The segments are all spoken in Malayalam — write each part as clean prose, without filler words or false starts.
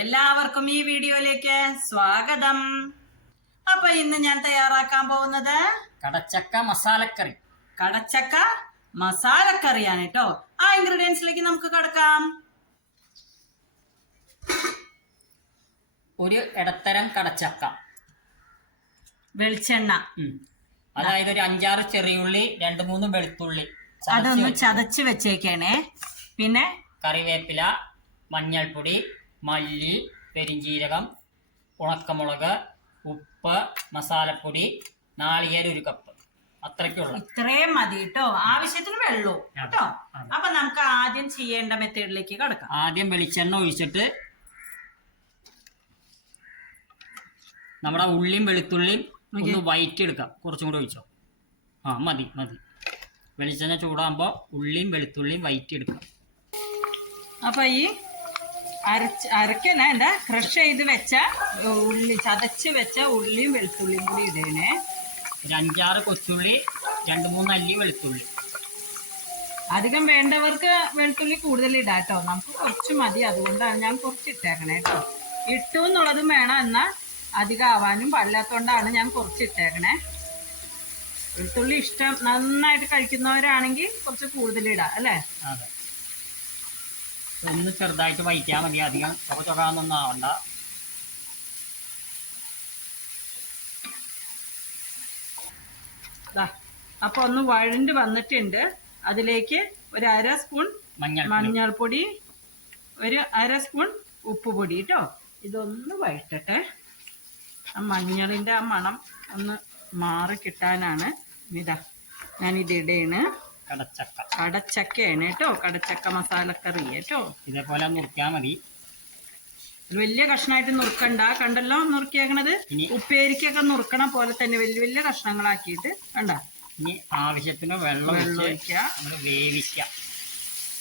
എല്ലാവർക്കും ഈ വീഡിയോയിലേക്ക് സ്വാഗതം. അപ്പൊ ഇന്ന് ഞാൻ തയ്യാറാക്കാൻ പോകുന്നത് കടച്ചക്ക മസാലക്കറി. കടച്ചക്ക മസാലക്കറിയാണ് കേട്ടോ. ആ ഇൻഗ്രീഡിയൻസിലേക്ക് നമുക്ക് കടക്കാം. ഒരു ഇടത്തരം കടച്ചക്ക, വെളിച്ചെണ്ണ, അതായത് ഒരു 5-6 ചെറിയുള്ളി, 2-3 വെളുത്തുള്ളി അതൊന്ന് ചതച്ച് വെച്ചേക്കണേ. പിന്നെ കറിവേപ്പില, മഞ്ഞൾപ്പൊടി, മല്ലി, പെരിഞ്ചീരകം, ഉണക്കമുളക്, ഉപ്പ്, മസാലപ്പൊടി, നാളികേരം 1 കപ്പ്. അത്രയ്ക്കുള്ള ഇത്രയും മതി കേട്ടോ. ആവശ്യത്തിന് വെള്ളവും കേട്ടോ. അപ്പൊ നമുക്ക് ആദ്യം ചെയ്യേണ്ട മെത്തേഡിലേക്ക് കടക്കാം. ആദ്യം വെളിച്ചെണ്ണ ഒഴിച്ചിട്ട് നമ്മുടെ ഉള്ളിയും വെളുത്തുള്ളിയും ഒന്ന് വഴറ്റിയെടുക്കാം. കുറച്ചും കൂടെ ഒഴിച്ചോ. മതി. വെളിച്ചെണ്ണ ചൂടാകുമ്പോൾ ഉള്ളിയും വെളുത്തുള്ളിയും വഴറ്റിയെടുക്കാം. അപ്പൊ ഈ അരക്കല്ല ക്രഷ് ചെയ്ത് വെച്ച ഉള്ളി, ചതച്ച് വെച്ച ഉള്ളിയും വെളുത്തുള്ളിയും കൂടി ഇടണേ. ഒരു 5-6 കൊച്ചുള്ളി, 2-3 അല്ലി വെളുത്തുള്ളി. അധികം വേണ്ടവർക്ക് വെളുത്തുള്ളി കൂടുതൽ ഇടാം കേട്ടോ. നമുക്ക് കുറച്ച് മതി, അതുകൊണ്ടാണ് ഞാൻ കുറച്ച് ഇട്ടേക്കണേ കേട്ടോ. ഇട്ടു എന്നുള്ളതും വേണം, എന്നാൽ അധികം ആവാനും പാടില്ലാത്തതുകൊണ്ടാണ് ഞാൻ കുറച്ച് ഇട്ടേക്കണേ. വെളുത്തുള്ളി ഇഷ്ടം നന്നായിട്ട് കഴിക്കുന്നവരാണെങ്കിൽ കുറച്ച് കൂടുതൽ ഇടാം അല്ലേ. അതെ, ഒന്ന് ചെറുതായിട്ട് വഴറ്റിയാൽ മതി, അധികം ചൊകാന്നൊന്നും ആവണ്ട. അപ്പൊ ഒന്ന് വഴണ്ട് വന്നിട്ടുണ്ട്. അതിലേക്ക് ഒരു 1/2 സ്പൂൺ മഞ്ഞൾപ്പൊടി, ഒരു 1/2 സ്പൂൺ ഉപ്പുപൊടി കേട്ടോ. ഇതൊന്ന് വഴറ്റട്ടെ. ആ മഞ്ഞളിന്റെ ആ മണം ഒന്ന് മാറി കിട്ടാനാണ് ഞാനിത് ഇടയാണ്. കടച്ചക്കയാണ് കേട്ടോ. കടച്ചക്ക മസാലക്കറി കേട്ടോ. ഇതേപോലെ മുറിക്കാൻ മതി. വലിയ കഷ്ണമായിട്ട് നുറുക്കണ്ട. കണ്ടല്ലോ നുറുക്കിയേക്കണത്. ഉപ്പേരിക്കൊക്കെ നുറുക്കണ പോലെ തന്നെ വലിയ കഷ്ണങ്ങളാക്കിയിട്ട് കണ്ട. ഇനി ആവശ്യത്തിന് വെള്ളം ഒഴിക്കുക, നമ്മൾ വേവിക്കാം.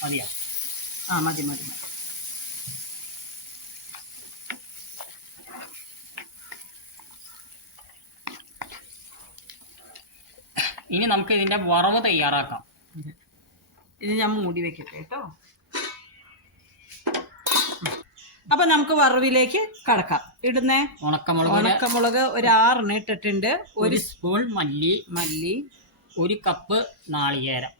മതിയോ? മതി. ഇനി നമുക്ക് ഇതിന്റെ വറവ് തയ്യാറാക്കാം. ഇത് ഞാൻ മൂടി വെക്കട്ടെ കേട്ടോ. അപ്പൊ നമുക്ക് വറവിലേക്ക് കടക്കാം. ഇടുന്നേ ഉണക്കമുളക് ഒരു 6 ഇട്ടിട്ടുണ്ട്. 1 സ്പൂൺ മല്ലി, 1 കപ്പ് നാളികേരം.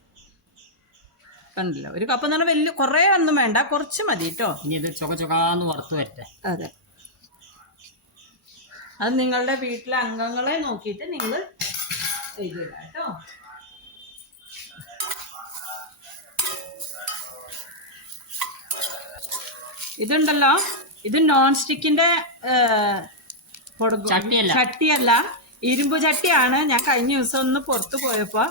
കണ്ടില്ല, 1 കപ്പ് എന്ന് പറഞ്ഞാൽ വലിയ കുറേ ഒന്നും വേണ്ട, കുറച്ച് മതി കേട്ടോ. ഇനി ഇത് ചൊകാന്ന് വറുത്ത് വരട്ടെ. അതെ, അത് നിങ്ങളുടെ വീട്ടിലെ അംഗങ്ങളെ നോക്കിയിട്ട് നിങ്ങൾ ചെയ്തിടാം കേട്ടോ. ഇതുണ്ടല്ലോ, ഇത് നോൺ സ്റ്റിക്കിന്റെ ചട്ടിയല്ല, ഇരുമ്പ് ചട്ടിയാണ്. ഞാൻ കഴിഞ്ഞ ദിവസം ഒന്ന് പുറത്ത് പോയപ്പോ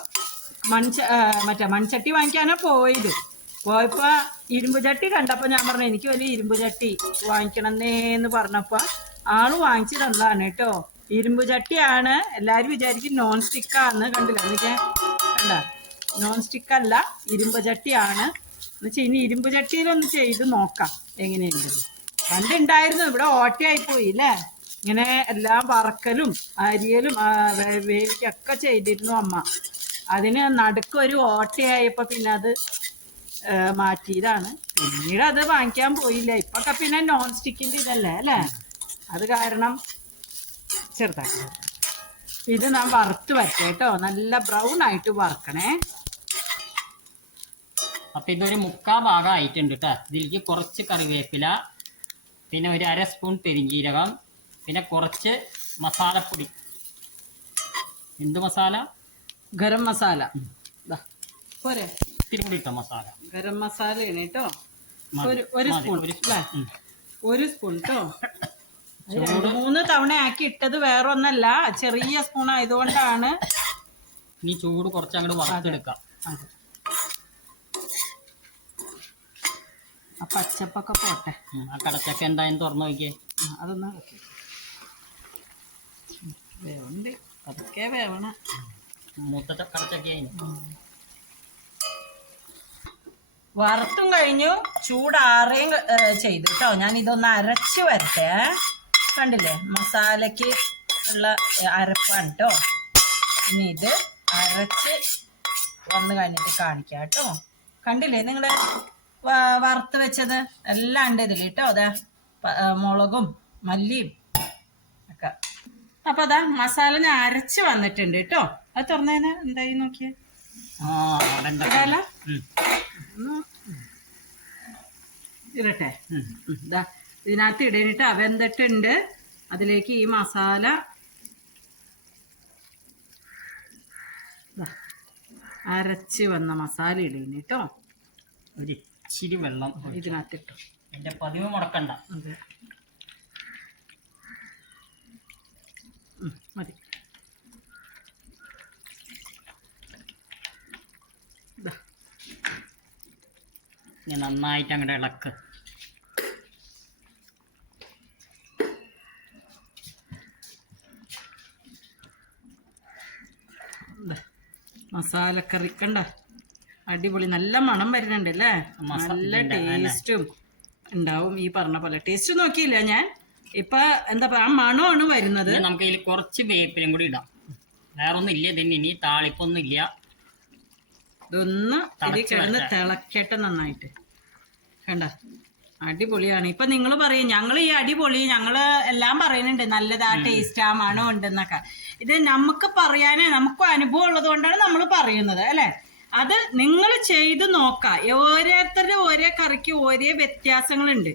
മൺചട്ടി വാങ്ങിക്കാനോ പോയപ്പോ ഇരുമ്പ് ചട്ടി കണ്ടപ്പോ ഞാൻ പറഞ്ഞു എനിക്ക് വലിയ ഇരുമ്പ് ചട്ടി വാങ്ങിക്കണമെന്നേന്ന് പറഞ്ഞപ്പോ ആള് വാങ്ങിച്ചു തന്നതാണ് കേട്ടോ. ഇരുമ്പ് ചട്ടിയാണ്. എല്ലാരും വിചാരിക്കും നോൺ സ്റ്റിക്കാന്ന്. കണ്ടില്ല, എനിക്ക് കണ്ട, നോൺ സ്റ്റിക്കല്ല, ഇരുമ്പ് ചട്ടിയാണ്. എന്നുവെച്ചാൽ ഇനി ഇരുമ്പ് ചട്ടിയിലൊന്ന് ചെയ്ത് നോക്കാം എങ്ങനെയുണ്ട്. പണ്ടുണ്ടായിരുന്നു, ഇവിടെ ഓട്ടയായി പോയി അല്ലേ. ഇങ്ങനെ എല്ലാം വറക്കലും അരിയലും വേവിക്കൊക്കെ ചെയ്തിരുന്നു അമ്മ. അതിന് നടുക്കൊരു ഓട്ടയായപ്പോ പിന്നെ അത് മാറ്റിയതാണ്. പിന്നീട് അത് വാങ്ങിക്കാൻ പോയില്ല. ഇപ്പൊക്കെ പിന്നെ നോൺ സ്റ്റിക്കിന്റെ ഇതല്ലേ അല്ലേ, അത് കാരണം ചെറുതാക്കി. ഇത് ഞാൻ വറുത്ത് വരട്ടെ കേട്ടോ. നല്ല ബ്രൗൺ ആയിട്ട് വറക്കണേ. അപ്പൊ ഇതൊരു 3/4 ഭാഗം ആയിട്ടുണ്ട് കേട്ടോ. ഇതിലേക്ക് കുറച്ച് കറിവേപ്പില, പിന്നെ ഒരു 1/2 സ്പൂൺ പെരിഞ്ചീരകം, പിന്നെ കുറച്ച് മസാലപ്പൊടി. എന്ത് മസാല? ഗരം മസാല. പോരെ, ഇത്തിരി കൂടി ഇട്ടോ മസാല. ഗരം മസാലയാണ് കേട്ടോ. ഒരു സ്പൂൺ കേട്ടോ. 2-3 തവണ ആക്കി ഇട്ടത് വേറെ ഒന്നല്ല, ചെറിയ സ്പൂൺ ആയതുകൊണ്ടാണ്. ഇനി ചൂട് കുറച്ച് അങ്ങോട്ട് വറുത്തെടുക്കാം. ആ പച്ചപ്പൊക്കെ പോട്ടെ. ആ കടച്ചക്ക എന്തായാലും തുറന്നു നോക്കിയേ. അതൊന്ന് വേവുണ്ട്, അതൊക്കെ വേവണ. മൂത്ത കടച്ചക്കയായി. വറുത്തും കഴിഞ്ഞു, ചൂടാറുകയും ചെയ്തു കേട്ടോ. ഞാൻ ഇതൊന്ന് അരച്ച് വരട്ടെ. കണ്ടില്ലേ, മസാലയ്ക്ക് ഉള്ള അരപ്പാണ് കേട്ടോ. ഇനി ഇത് അരച്ച് വന്ന് കഴിഞ്ഞിട്ട് കാണിക്കാം കേട്ടോ. കണ്ടില്ലേ നിങ്ങള് വറുത്ത് വെച്ചത് എല്ലാം ഉണ്ട് ഇതിൽ കേട്ടോ. അതെ, മുളകും മല്ലിയും ഒക്കെ. അപ്പൊ അതാ മസാല ഞാൻ അരച്ച് വന്നിട്ടുണ്ട് കേട്ടോ. അത് തുറന്നേനെ എന്തായി നോക്കിയേ. ഇടട്ടെ. ഇതാ ഇതിനകത്ത് ഇടയിട്ട് വെന്തിട്ടുണ്ട്. അതിലേക്ക് ഈ മസാല അരച്ച് വന്ന മസാല ഇടീന് കേട്ടോ. ഒരു ഇച്ചിരി വെള്ളം ഇതിനകത്തിട്ടു. എന്റെ പതിവ് മുടക്കണ്ട. അതെ മതി. നന്നായിട്ട് അങ്ങോട്ട് ഇളക്ക്. മസാലക്കറി കണ്ട അടിപൊളി, നല്ല മണം വരുന്നുണ്ട് അല്ലേ. നല്ല ടേസ്റ്റും ഉണ്ടാവും. ഈ പറഞ്ഞ പോലെ ടേസ്റ്റ് നോക്കിയില്ല ഞാൻ. ഇപ്പൊ എന്താ പറയാ, ആ മണമാണ് വരുന്നത്. നമുക്ക് ഇതിൽ കുറച്ച് വേപ്പിലും കൂടി ഇടാം. വേറൊന്നും ഇല്ല ഇതിന്, ഇനി താളിപ്പൊന്നും ഇല്ല. ഇതൊന്ന് ഇത് കിടന്ന് തിളക്കട്ടെ നന്നായിട്ട്. കണ്ട അടിപൊളിയാണ്. ഇപ്പൊ നിങ്ങൾ പറയും ഞങ്ങൾ ഈ അടിപൊളി, ഞങ്ങള് എല്ലാം പറയുന്നുണ്ട് നല്ലതാ, ടേസ്റ്റ് ആ മണം ഉണ്ടെന്നൊക്കെ. ഇത് നമുക്ക് പറയാനേ, നമുക്കും അനുഭവം ഉള്ളത് കൊണ്ടാണ് നമ്മൾ പറയുന്നത് അല്ലെ. അത് നിങ്ങൾ ചെയ്ത് നോക്കാം. ഓരോരുത്തരുടെ ഓരോ കറിക്ക് ഓരോ വ്യത്യാസങ്ങളുണ്ട്,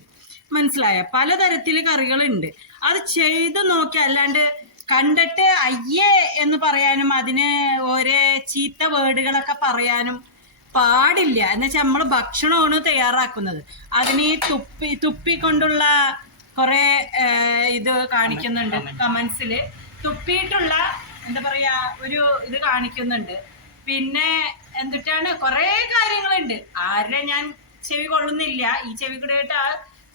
മനസ്സിലായ? പലതരത്തില് കറികളുണ്ട്. അത് ചെയ്ത് നോക്കി, അല്ലാണ്ട് കണ്ടിട്ട് അയ്യേ എന്ന് പറയാനും അതിന് ഓരോ ചീത്ത വേർഡുകളൊക്കെ പറയാനും പാടില്ല. എന്നുവെച്ചാൽ നമ്മൾ ഭക്ഷണമാണ് തയ്യാറാക്കുന്നത്. അതിന് ഈ തുപ്പിക്കൊണ്ടുള്ള കുറെ ഇത് കാണിക്കുന്നുണ്ട് കമന്റ്സില്. തുപ്പിയിട്ടുള്ള എന്താ പറയാ ഒരു ഇത് കാണിക്കുന്നുണ്ട്. പിന്നെ എന്തിട്ടാണ് കുറെ കാര്യങ്ങളുണ്ട്. ആരുടെ ഞാൻ ചെവി കൊള്ളുന്നില്ല, ഈ ചെവി കൂടിയായിട്ട് ആ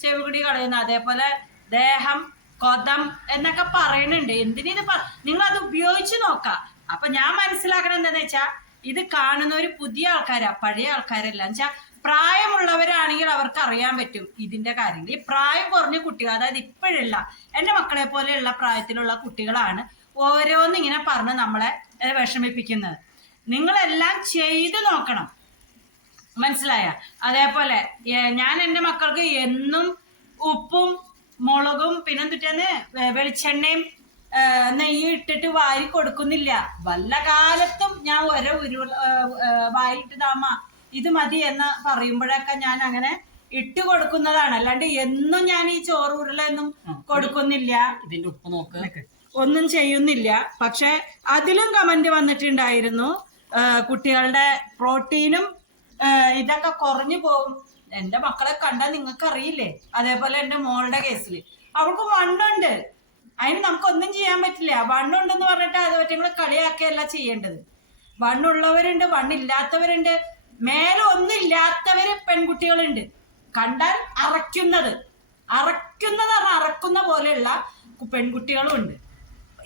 ചെവി കൂടി കളയുന്നു. അതേപോലെ ദേഹം, കൊതം എന്നൊക്കെ പറയുന്നുണ്ട്. എന്തിനിത് നിങ്ങൾ അത് ഉപയോഗിച്ച് നോക്കാം. അപ്പൊ ഞാൻ മനസ്സിലാക്കണം എന്താന്ന് വെച്ചാ, ഇത് കാണുന്നവര് പുതിയ ആൾക്കാരാ, പഴയ ആൾക്കാരല്ല. എന്ന് വെച്ചാൽ പ്രായമുള്ളവരാണെങ്കിൽ അവർക്ക് അറിയാൻ പറ്റും ഇതിന്റെ കാര്യങ്ങൾ. ഈ പ്രായം കുറഞ്ഞ കുട്ടികൾ, അതായത് ഇപ്പോഴുള്ള എന്റെ മക്കളെ പോലെയുള്ള പ്രായത്തിലുള്ള കുട്ടികളാണ് ഓരോന്നിങ്ങനെ പറഞ്ഞ് നമ്മളെ വിഷമിപ്പിക്കുന്നത്. നിങ്ങളെല്ലാം ചെയ്ത് നോക്കണം, മനസ്സിലായ? അതേപോലെ ഞാൻ എൻ്റെ മക്കൾക്ക് എന്നും ഉപ്പും മുളകും പിന്നെന്തിട്ടാന്ന് വെളിച്ചെണ്ണയും നെയ്യ് ഇട്ടിട്ട് വാരി കൊടുക്കുന്നില്ല. വല്ല കാലത്തും ഞാൻ വാരിട്ട് താമ ഇത് മതി എന്ന് പറയുമ്പോഴൊക്കെ ഞാൻ അങ്ങനെ ഇട്ട് കൊടുക്കുന്നതാണ്. അല്ലാണ്ട് എന്നും ഞാൻ ഈ ചോറ് ഉരുളൊന്നും കൊടുക്കുന്നില്ല. ഇതിന്റെ ഉപ്പ് നോക്ക്, ഒന്നും ചെയ്യുന്നില്ല. പക്ഷെ അതിലും കമന്റ് വന്നിട്ടുണ്ടായിരുന്നു, കുട്ടികളുടെ പ്രോട്ടീനും ഇതൊക്കെ കുറഞ്ഞു പോകും. എന്റെ മക്കളെ കണ്ടാൽ നിങ്ങൾക്ക് അറിയില്ലേ. അതേപോലെ എന്റെ മോളുടെ കേസിൽ അവൾക്ക് വണ്ണുണ്ട്, അതിന് നമുക്കൊന്നും ചെയ്യാൻ പറ്റില്ല. വണ്ണുണ്ടെന്ന് പറഞ്ഞിട്ട് അത് പറ്റുമ്പോൾ കളിയാക്കുകയല്ല ചെയ്യേണ്ടത്. വണ്ണുള്ളവരുണ്ട്, വണ്ണില്ലാത്തവരുണ്ട്, മേലെ ഒന്നും ഇല്ലാത്തവര് പെൺകുട്ടികളുണ്ട്. കണ്ടാൽ അറക്കുന്ന പോലെയുള്ള പെൺകുട്ടികളും ഉണ്ട്.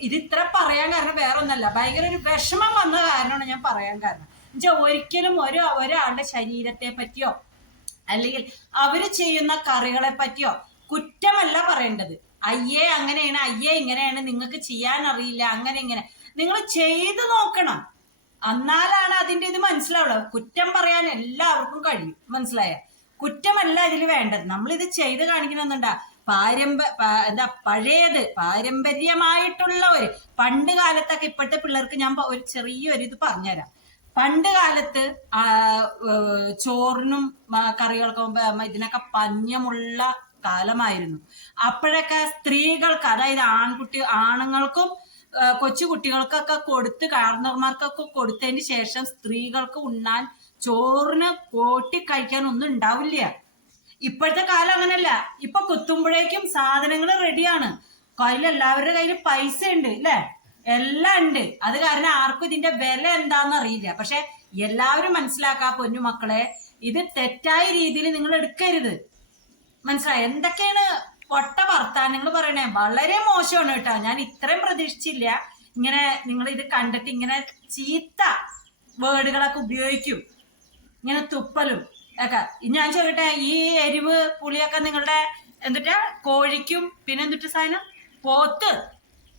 ഇത് ഇത്ര പറയാൻ കാരണം വേറെ ഒന്നല്ല, ഭയങ്കര ഒരു വിഷമം വന്ന കാരണമാണ് ഞാൻ പറയാൻ കാരണം. എന്നുവെച്ചാൽ ഒരിക്കലും ഒരാളുടെ ശരീരത്തെ പറ്റിയോ അല്ലെങ്കിൽ അവര് ചെയ്യുന്ന കറികളെ പറ്റിയോ കുറ്റമല്ല പറയേണ്ടത്. അയ്യേ അങ്ങനെയാണ്, അയ്യേ ഇങ്ങനെയാണ്, നിങ്ങൾക്ക് ചെയ്യാൻ അറിയില്ല, അങ്ങനെ ഇങ്ങനെ. നിങ്ങൾ ചെയ്തു നോക്കണം, എന്നാലാണ് അതിന്റെ ഇത് മനസ്സിലാവുള്ളൂ. കുറ്റം പറയാൻ എല്ലാവർക്കും കഴിയും, മനസ്സിലായ? കുറ്റമല്ല ഇതിൽ വേണ്ടത്. നമ്മളിത് ചെയ്ത് കാണിക്കണമെന്നുണ്ടാ പഴയത് പാരമ്പര്യമായിട്ടുള്ള പണ്ട് കാലത്തൊക്കെ, ഇപ്പോഴത്തെ പിള്ളേർക്ക് ഞാൻ ഒരു ചെറിയൊരു ഇത് പറഞ്ഞുതരാം. പണ്ട് കാലത്ത് ചോറിനും കറികൾക്കും ഇതിനൊക്കെ പഞ്ഞമുള്ള കാലമായിരുന്നു. അപ്പോഴൊക്കെ സ്ത്രീകൾക്ക്, അതായത് ആണുങ്ങൾക്കും കൊച്ചു കുട്ടികൾക്കൊക്കെ കൊടുത്ത്, കാരണവന്മാർക്കൊക്കെ കൊടുത്തതിന് ശേഷം സ്ത്രീകൾക്ക് ഉണ്ണാൻ ചോറിന് കൂട്ടി കഴിക്കാൻ ഒന്നും ഉണ്ടാവില്ല. ഇപ്പോഴത്തെ കാലം അങ്ങനല്ല. ഇപ്പൊ കുത്തുമ്പോഴേക്കും സാധനങ്ങൾ റെഡിയാണ്. എല്ലാവരുടെ കയ്യിൽ പൈസ ഉണ്ട് അല്ലേ, എല്ലാം ഉണ്ട്. അത് കാരണം ആർക്കും ഇതിന്റെ വില എന്താന്ന് അറിയില്ല. പക്ഷെ എല്ലാവരും മനസ്സിലാക്കാ പൊന്നു മക്കളെ, ഇത് തെറ്റായ രീതിയിൽ നിങ്ങൾ എടുക്കരുത്, മനസ്സിലായി? എന്തൊക്കെയാണ് പൊട്ട വർത്താനങ്ങൾ പറയണേ, വളരെ മോശമാണ് കേട്ടോ. ഞാൻ ഇത്രയും പ്രതീക്ഷിച്ചില്ല. ഇങ്ങനെ നിങ്ങൾ ഇത് കണ്ടിട്ട് ഇങ്ങനെ ചീത്ത വേർഡുകളൊക്കെ ഉപയോഗിക്കും, ഇങ്ങനെ തുപ്പലും ഒക്കെ. ഞാൻ ചോദിക്കട്ടെ, ഈ എരിവ് പുളിയൊക്കെ നിങ്ങളുടെ എന്തിട്ടാ കോഴിക്കും പിന്നെ എന്തിട്ട് സാധനം, പോത്ത്,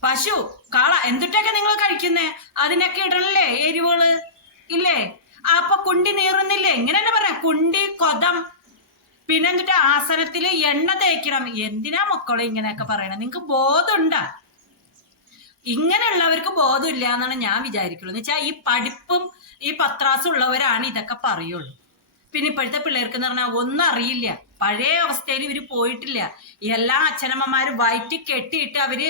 പശു, കാള എന്തിട്ടൊക്കെ നിങ്ങൾ കഴിക്കുന്നേ, അതിനൊക്കെ ഇടണല്ലേ എരിവുകള് ഇല്ലേ? അപ്പൊ കുണ്ടി നീറുന്നില്ലേ? ഇങ്ങനെ തന്നെ പറയാം, കുണ്ടി കൊതം പിന്നെ എന്നിട്ട് ആസനത്തില് എണ്ണ തേക്കണം. എന്തിനാ മക്കളെ ഇങ്ങനെയൊക്കെ പറയണത്? നിങ്ങക്ക് ബോധമുണ്ടാ? ഇങ്ങനെയുള്ളവർക്ക് ബോധമില്ല എന്നാണ് ഞാൻ വിചാരിക്കുള്ളൂ. എന്ന് വെച്ചാൽ ഈ പഠിപ്പും ഈ പത്രാസും ഉള്ളവരാണ് ഇതൊക്കെ പറയുള്ളൂ. പിന്നെ ഇപ്പോഴത്തെ പിള്ളേർക്ക് എന്ന് പറഞ്ഞാൽ ഒന്നും അറിയില്ല. പഴയ അവസ്ഥയിൽ ഇവര് പോയിട്ടില്ല. എല്ലാ അച്ഛനമ്മമാരും വയറ്റി കെട്ടിയിട്ട് അവര്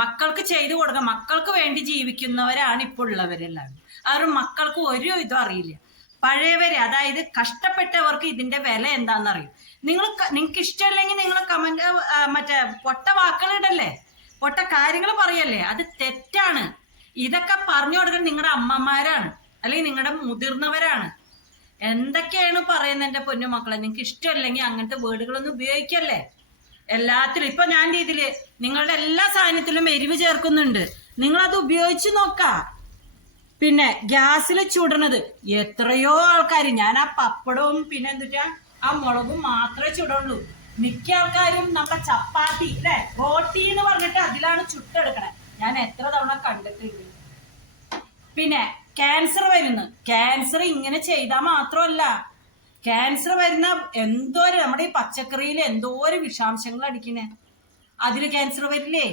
മക്കൾക്ക് ചെയ്തു കൊടുക്കുക, മക്കൾക്ക് വേണ്ടി ജീവിക്കുന്നവരാണ് ഇപ്പോൾ ഉള്ളവരെല്ലാം. അവർ മക്കൾക്ക് ഒരു ഇതും അറിയില്ല. പഴയവര്, അതായത് കഷ്ടപ്പെട്ടവർക്ക് ഇതിന്റെ വില എന്താണെന്നറിയും. നിങ്ങൾക്ക് ഇഷ്ടമല്ലെങ്കിൽ നിങ്ങൾ കമന്റ് മറ്റേ പൊട്ട വാക്കുകളിടല്ലേ, പൊട്ട കാര്യങ്ങൾ പറയല്ലേ, അത് തെറ്റാണ്. ഇതൊക്കെ പറഞ്ഞു കൊടുക്കാൻ നിങ്ങളുടെ അമ്മമാരാണ്, അല്ലെങ്കിൽ നിങ്ങളുടെ മുതിർന്നവരാണ്. എന്തൊക്കെയാണ് പറയുന്നത് എന്റെ പൊന്നു മക്കളെ? നിങ്ങൾക്ക് ഇഷ്ടമല്ലെങ്കിൽ അങ്ങനത്തെ വേർഡുകളൊന്നും ഉപയോഗിക്കല്ലേ എല്ലാത്തിലും. ഇപ്പൊ ഞാൻ രീതിയില് നിങ്ങളുടെ എല്ലാ സാധനത്തിലും എരിവ് ചേർക്കുന്നുണ്ട്, നിങ്ങളത് ഉപയോഗിച്ച് നോക്കാം. പിന്നെ ഗ്യാസിൽ ചുടണത് എത്രയോ ആൾക്കാർ, ഞാൻ ആ പപ്പടവും പിന്നെ എന്തുട്ടാ ആ മുളകും മാത്രമേ ചുടുള്ളൂ. മിക്ക ആൾക്കാരും നമ്മുടെ ചപ്പാത്തി അല്ലെ, റോട്ടി എന്ന് പറഞ്ഞിട്ട് അതിലാണ് ചുട്ടെടുക്കണേ. ഞാൻ എത്ര തവണ കണ്ടിട്ടുണ്ട്. പിന്നെ ക്യാൻസർ വരുന്നു. ക്യാൻസർ ഇങ്ങനെ ചെയ്താൽ മാത്രമല്ല, ക്യാൻസർ വരുന്ന എന്തോരം നമ്മുടെ ഈ പച്ചക്കറിയിൽ എന്തോരം വിഷാംശങ്ങൾ അടിക്കണേ, അതില് ക്യാൻസർ വരില്ലേ?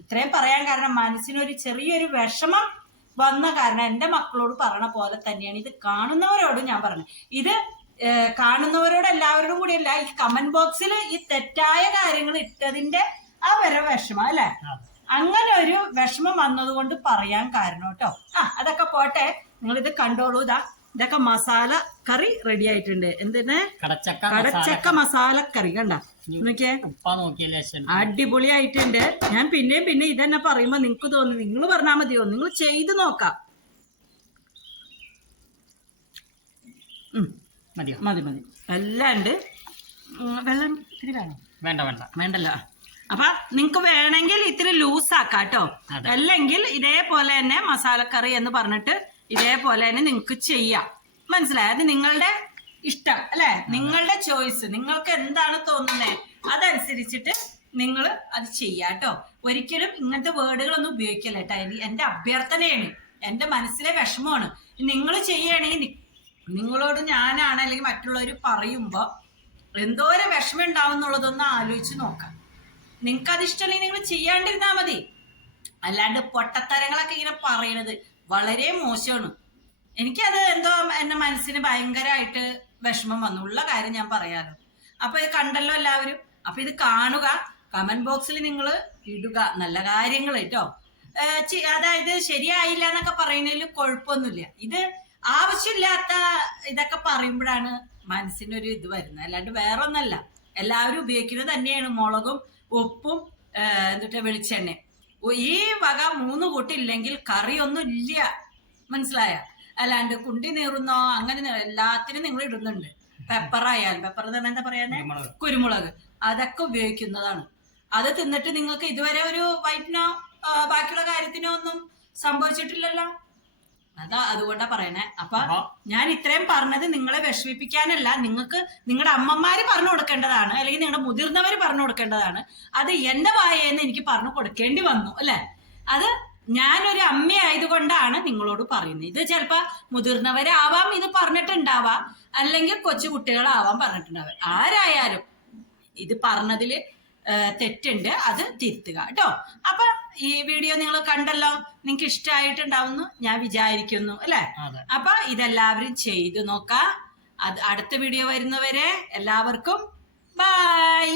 ഇത്രയും പറയാൻ കാരണം മനസ്സിനൊരു ചെറിയൊരു വിഷമം വന്ന കാരണം എൻ്റെ മക്കളോട് പറയണ പോലെ തന്നെയാണ് ഇത് കാണുന്നവരോടും ഞാൻ പറഞ്ഞത്. ഇത് കാണുന്നവരോട് എല്ലാവരോടും കൂടിയല്ല, ഈ കമന്റ് ബോക്സിൽ ഈ തെറ്റായ കാര്യങ്ങൾ ഇട്ടതിന്റെ ആ വരെ വിഷമം അല്ലെ, അങ്ങനെ ഒരു വിഷമം വന്നതുകൊണ്ട് പറയാൻ കാരണം കേട്ടോ. അതൊക്കെ പോട്ടെ, നിങ്ങൾ ഇത് കണ്ടോളൂ. ഇതൊക്കെ മസാല കറി റെഡി ആയിട്ടുണ്ട്. എന്തിന്? കടച്ചക്ക മസാല കറി. കണ്ട നോക്കിയേ, അടിപൊളി ആയിട്ടുണ്ട്. ഞാൻ പിന്നെ ഇതന്നെ പറയുമ്പോ നിങ്ങക്ക് തോന്നുന്നു, നിങ്ങൾ പറഞ്ഞാൽ മതിയോ, നിങ്ങൾ ചെയ്ത് നോക്കാം. മതി എല്ലാം ഉണ്ട്. വെള്ളം ഇത്തിരി വേണം? വേണ്ടല്ലോ. അപ്പൊ നിങ്ങക്ക് വേണമെങ്കിൽ ഇത്തിരി ലൂസ് ആക്കാം കേട്ടോ. അല്ലെങ്കിൽ ഇതേപോലെ തന്നെ മസാലക്കറി എന്ന് പറഞ്ഞിട്ട് ഇതേപോലെ തന്നെ നിങ്ങക്ക് ചെയ്യാം. മനസ്സിലായി? അത് നിങ്ങളുടെ ഇഷ്ടം അല്ലെ, നിങ്ങളുടെ ചോയ്സ്. നിങ്ങൾക്ക് എന്താണ് തോന്നുന്നത് അതനുസരിച്ചിട്ട് നിങ്ങൾ അത് ചെയ്യാട്ടോ. ഒരിക്കലും ഇങ്ങനത്തെ വേർഡുകളൊന്നും ഉപയോഗിക്കല്ല കേട്ടോ. എന്റെ അഭ്യർത്ഥനയാണ്, എന്റെ മനസ്സിലെ വിഷമമാണ്. നിങ്ങൾ ചെയ്യുകയാണെങ്കിൽ നിങ്ങളോട് ഞാനാണ് അല്ലെങ്കിൽ മറ്റുള്ളവർ പറയുമ്പോ എന്തോരം വിഷമം ഉണ്ടാവും എന്നുള്ളതൊന്ന് ആലോചിച്ച് നോക്കാം. നിങ്ങൾക്ക് അത് ഇഷ്ടമല്ലെങ്കിൽ നിങ്ങൾ ചെയ്യാണ്ടിരുന്നാ മതി. അല്ലാണ്ട് പൊട്ടത്തരങ്ങളൊക്കെ ഇങ്ങനെ പറയണത് വളരെ മോശമാണ്. എനിക്കത് എന്തോ എന്റെ മനസ്സിന് ഭയങ്കരമായിട്ട് വിഷമം വന്നു. ഉള്ള കാര്യം ഞാൻ പറയാലോ. അപ്പൊ ഇത് കണ്ടല്ലോ എല്ലാവരും. അപ്പൊ ഇത് കാണുക, കമന്റ് ബോക്സിൽ നിങ്ങൾ ഇടുക നല്ല കാര്യങ്ങൾ കേട്ടോ. അതായത് ശരിയായില്ല എന്നൊക്കെ പറയുന്നതിൽ കുഴപ്പമൊന്നുമില്ല. ഇത് ആവശ്യമില്ലാത്ത ഇതൊക്കെ പറയുമ്പോഴാണ് മനസ്സിനൊരു ഇത് വരുന്നത്, അല്ലാണ്ട് വേറെ ഒന്നല്ല. എല്ലാവരും ഉപയോഗിക്കുന്നത് തന്നെയാണ് മുളകും ഉപ്പും വെളിച്ചെണ്ണ. ഈ വക 3 കൂട്ടില്ലെങ്കിൽ കറിയൊന്നും ഇല്ല. മനസ്സിലായ? അല്ലാണ്ട് കുണ്ടി നീറുന്നോ അങ്ങനെ എല്ലാത്തിനും നിങ്ങൾ ഇടുന്നുണ്ട്. പെപ്പറായാലും, പെപ്പർ എന്ന് പറഞ്ഞാൽ എന്താ പറയാന്നെ, കുരുമുളക്, അതൊക്കെ ഉപയോഗിക്കുന്നതാണ്. അത് തിന്നിട്ട് നിങ്ങൾക്ക് ഇതുവരെ ഒരു വയറ്റിനോ ബാക്കിയുള്ള കാര്യത്തിനോ ഒന്നും സംഭവിച്ചിട്ടില്ലല്ലോ. അതുകൊണ്ടാ പറയണേ. അപ്പൊ ഞാൻ ഇത്രയും പറഞ്ഞത് നിങ്ങളെ വിഷമിപ്പിക്കാനല്ല, നിങ്ങൾക്ക് നിങ്ങളുടെ അമ്മമാര് പറഞ്ഞു കൊടുക്കേണ്ടതാണ്, അല്ലെങ്കിൽ നിങ്ങളുടെ മുതിർന്നവര് പറഞ്ഞു കൊടുക്കേണ്ടതാണ്. അത് എന്റെ വായേന്ന് എനിക്ക് പറഞ്ഞു കൊടുക്കേണ്ടി വന്നു അല്ലെ. അത് ഞാനൊരു അമ്മയായതുകൊണ്ടാണ് നിങ്ങളോട് പറയുന്നത്. ഇത് ചിലപ്പോ മുതിർന്നവരാവാം ഇത് പറഞ്ഞിട്ടുണ്ടാവാം, അല്ലെങ്കിൽ കൊച്ചു കുട്ടികളാവാൻ പറഞ്ഞിട്ടുണ്ടാവാം. ആരായാലും ഇത് പറഞ്ഞതില് തെറ്റുണ്ട്, അത് തിരുത്തുക കേട്ടോ. അപ്പൊ ഈ വീഡിയോ നിങ്ങൾ കണ്ടല്ലോ, നിങ്ങൾക്ക് ഇഷ്ടമായിട്ടുണ്ടാവുന്നു ഞാൻ വിചാരിക്കുന്നു അല്ലെ. അപ്പൊ ഇതെല്ലാവരും ചെയ്തു നോക്കാം. അടുത്ത വീഡിയോ വരുന്നവരെ എല്ലാവർക്കും ബൈ.